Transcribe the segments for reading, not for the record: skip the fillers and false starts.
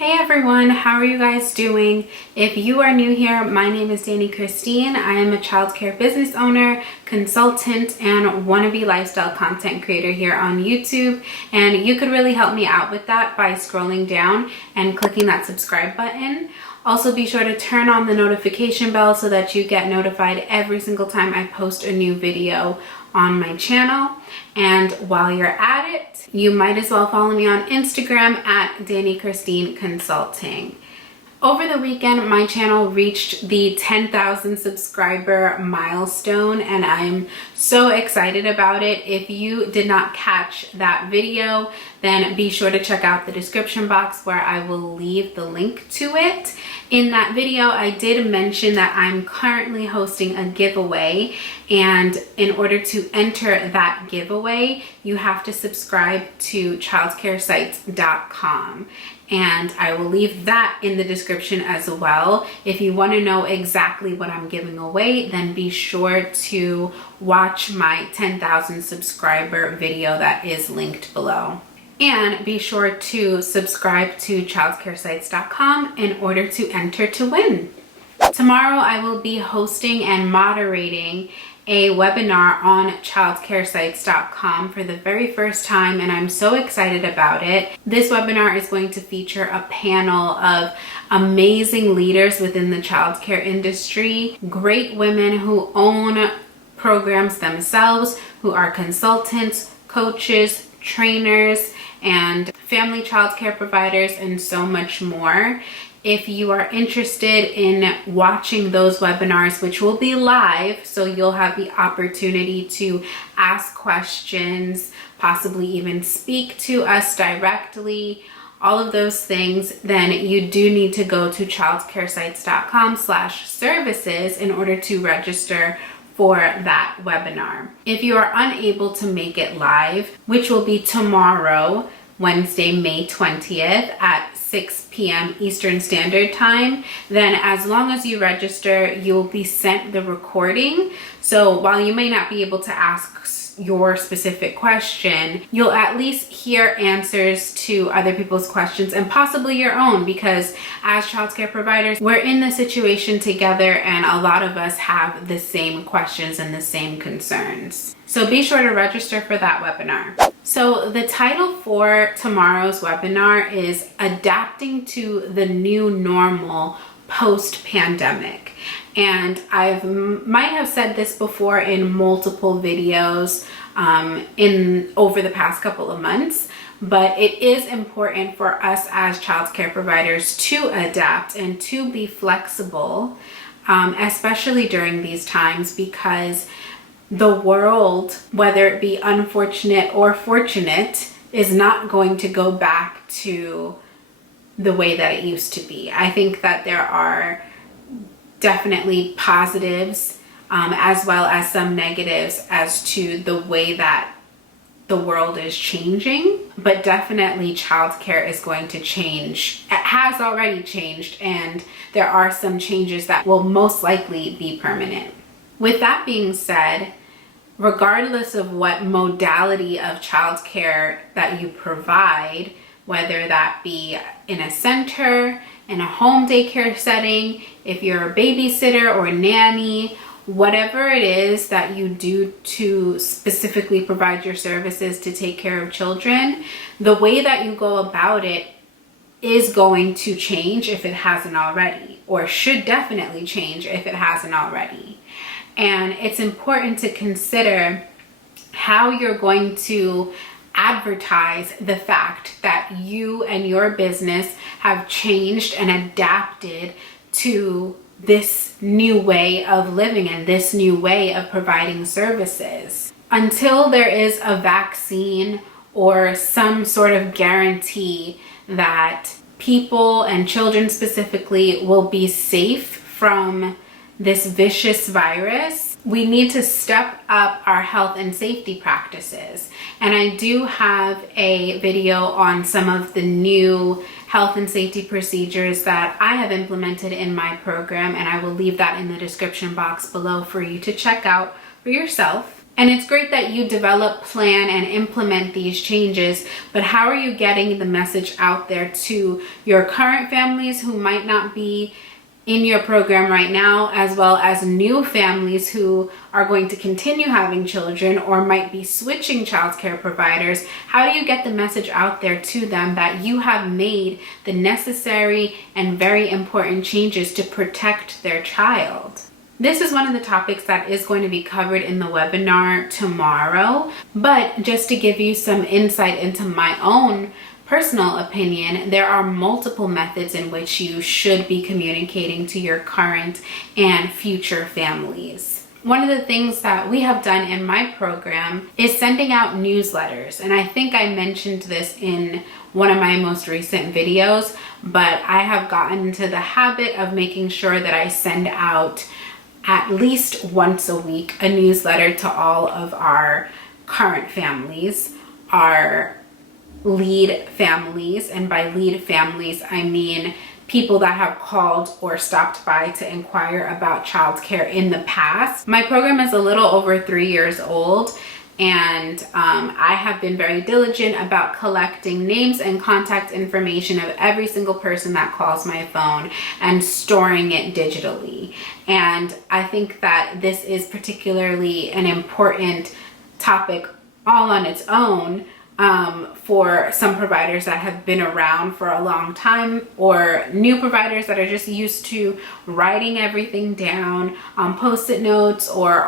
Hey everyone, how are you guys doing? If you are new here, my name is Danny Christine. I am a childcare business owner, consultant, and wannabe lifestyle content creator here on YouTube. And you could really help me out with that by scrolling down and clicking that subscribe button. Also, be sure to turn on the notification bell so that you get notified every single time I post a new video on my channel. And while you're at it, you might as well follow me on Instagram at Danny Christine Consulting. Over the weekend, my channel reached the 10,000 subscriber milestone, and I'm so excited about it. If you did not catch that video, then be sure to check out the description box where I will leave the link to it. In that video, I did mention that I'm currently hosting a giveaway, and in order to enter that giveaway, you have to subscribe to childcaresites.com. And I will leave that in the description as well. If you want to know exactly what I'm giving away, then be sure to watch my 10,000 subscriber video that is linked below. And be sure to subscribe to childcaresites.com in order to enter to win. Tomorrow I will be hosting and moderating a webinar on childcaresites.com for the very first time, and I'm so excited about it. This webinar is going to feature a panel of amazing leaders within the childcare industry, great women who own programs themselves, who are consultants, coaches, trainers, and family childcare providers, and so much more. If you are interested in watching those webinars, which will be live, so you'll have the opportunity to ask questions, possibly even speak to us directly, all of those things, then you do need to go to childcaresites.com/services in order to register for that webinar. If you are unable to make it live, which will be tomorrow, Wednesday, May 20th at 6 p.m. Eastern Standard Time, then as long as you register, you'll be sent the recording. So while you may not be able to ask your specific question, you'll at least hear answers to other people's questions and possibly your own, because as childcare providers, we're in the situation together and a lot of us have the same questions and the same concerns. So be sure to register for that webinar. So the title for tomorrow's webinar is Adapting to the New Normal Post-Pandemic. And I might have said this before in multiple videos over the past couple of months, but it is important for us as childcare providers to adapt and to be flexible, especially during these times, because the world, whether it be unfortunate or fortunate, is not going to go back to the way that it used to be. I think that there are definitely positives as well as some negatives as to the way that the world is changing, but definitely childcare is going to change. It has already changed, and there are some changes that will most likely be permanent. With that being said, regardless of what modality of childcare that you provide, whether that be in a center, in a home daycare setting, if you're a babysitter or a nanny, whatever it is that you do to specifically provide your services to take care of children, the way that you go about it is going to change if it hasn't already, or should definitely change if it hasn't already. And it's important to consider how you're going to advertise the fact that you and your business have changed and adapted to this new way of living and this new way of providing services. Until there is a vaccine or some sort of guarantee that people and children specifically will be safe from this vicious virus, we need to step up our health and safety practices. And I do have a video on some of the new health and safety procedures that I have implemented in my program, and I will leave that in the description box below for you to check out for yourself. And it's great that you develop, plan, and implement these changes, but how are you getting the message out there to your current families who might not be in your program right now, as well as new families who are going to continue having children or might be switching childcare providers? How do you get the message out there to them that you have made the necessary and very important changes to protect their child? This is one of the topics that is going to be covered in the webinar tomorrow, but just to give you some insight into my own personal opinion, there are multiple methods in which you should be communicating to your current and future families. One of the things that we have done in my program is sending out newsletters, and I think I mentioned this in one of my most recent videos, but I have gotten into the habit of making sure that I send out at least once a week a newsletter to all of our current families, our lead families, and by lead families I mean people that have called or stopped by to inquire about childcare in the past. My program is a little over 3 years old, and I have been very diligent about collecting names and contact information of every single person that calls my phone and storing it digitally. And I think that this is particularly an important topic all on its own for some providers that have been around for a long time, or new providers that are just used to writing everything down on post-it notes or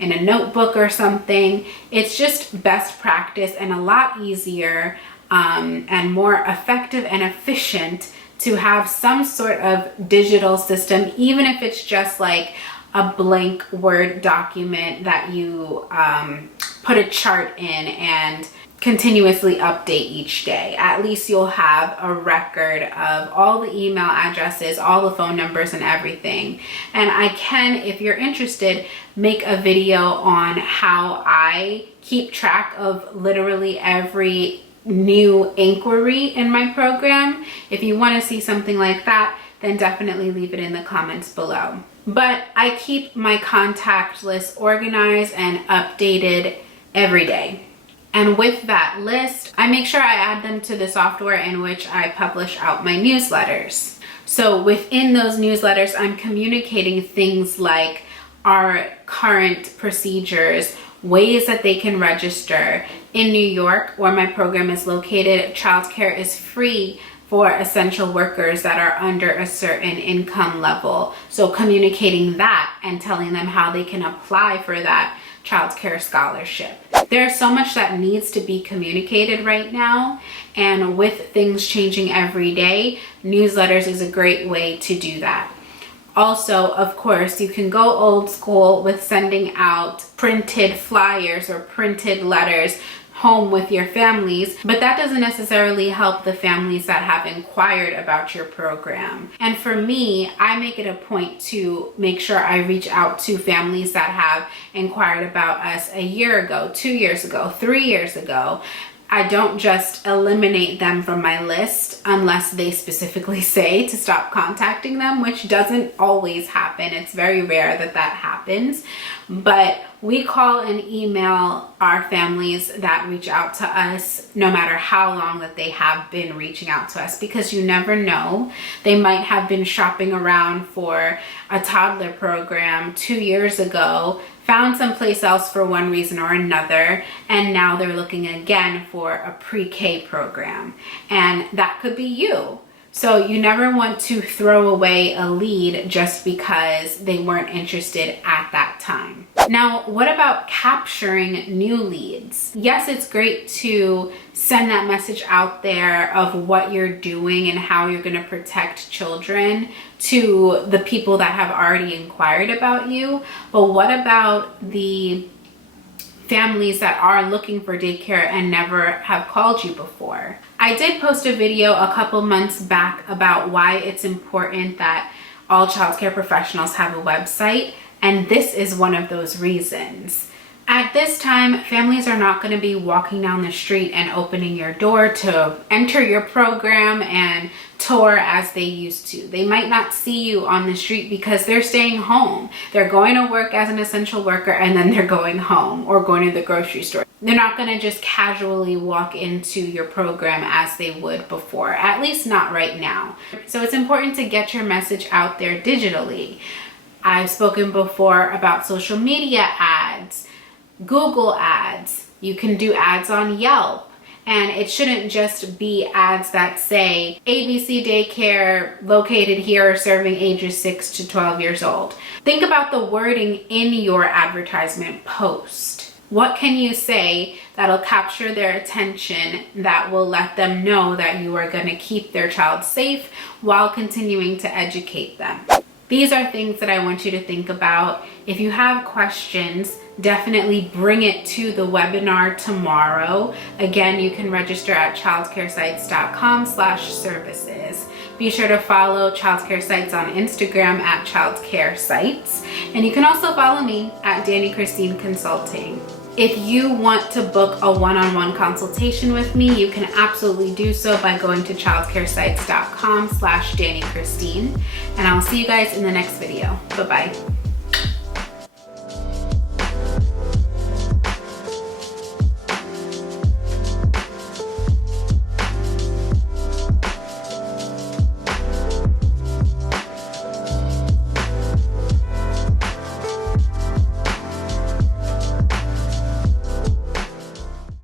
in a notebook or something. It's just best practice and a lot easier and more effective and efficient to have some sort of digital system, even if it's just like a blank Word document that you put a chart in and continuously update each day. At least you'll have a record of all the email addresses, all the phone numbers, and everything. And I can, if you're interested, make a video on how I keep track of literally every new inquiry in my program. If you want to see something like that, then definitely leave it in the comments below. But I keep my contact list organized and updated every day. And with that list, I make sure I add them to the software in which I publish out my newsletters. So within those newsletters, I'm communicating things like our current procedures, ways that they can register. In New York, where my program is located, childcare is free for essential workers that are under a certain income level. So communicating that and telling them how they can apply for that childcare scholarship. There's so much that needs to be communicated right now, and with things changing every day, newsletters is a great way to do that. Also, of course, you can go old school with sending out printed flyers or printed letters home with your families, but that doesn't necessarily help the families that have inquired about your program. And for me, I make it a point to make sure I reach out to families that have inquired about us a year ago, 2 years ago, 3 years ago. I don't just eliminate them from my list unless they specifically say to stop contacting them, which doesn't always happen. It's very rare that that happens. But we call and email our families that reach out to us, no matter how long that they have been reaching out to us, because you never know. They might have been shopping around for a toddler program 2 years ago, found someplace else for one reason or another, and now they're looking again for a pre-K program. And that could be you. So you never want to throw away a lead just because they weren't interested at that time. Now, what about capturing new leads? Yes, it's great to send that message out there of what you're doing and how you're going to protect children to the people that have already inquired about you. But what about the families that are looking for daycare and never have called you before? I did post a video a couple months back about why it's important that all childcare professionals have a website, and this is one of those reasons. At this time, families are not going to be walking down the street and opening your door to enter your program and tour as they used to. They might not see you on the street because they're staying home. They're going to work as an essential worker and then they're going home or going to the grocery store. They're not going to just casually walk into your program as they would before, at least not right now. So it's important to get your message out there digitally. I've spoken before about social media ads, Google ads. You can do ads on Yelp, and it shouldn't just be ads that say ABC Daycare located here serving ages 6 to 12 years old. Think about the wording in your advertisement post. What can you say that'll capture their attention, that will let them know that you are going to keep their child safe while continuing to educate them? These are things that I want you to think about. If you have questions, definitely bring it to the webinar tomorrow. Again, you can register at childcaresites.com/services. Be sure to follow Child Care Sites on Instagram at Child Care Sites. And you can also follow me at Danny Christine Consulting. If you want to book a one-on-one consultation with me, you can absolutely do so by going to childcaresites.com/DannyChristine. And I'll see you guys in the next video. Bye-bye.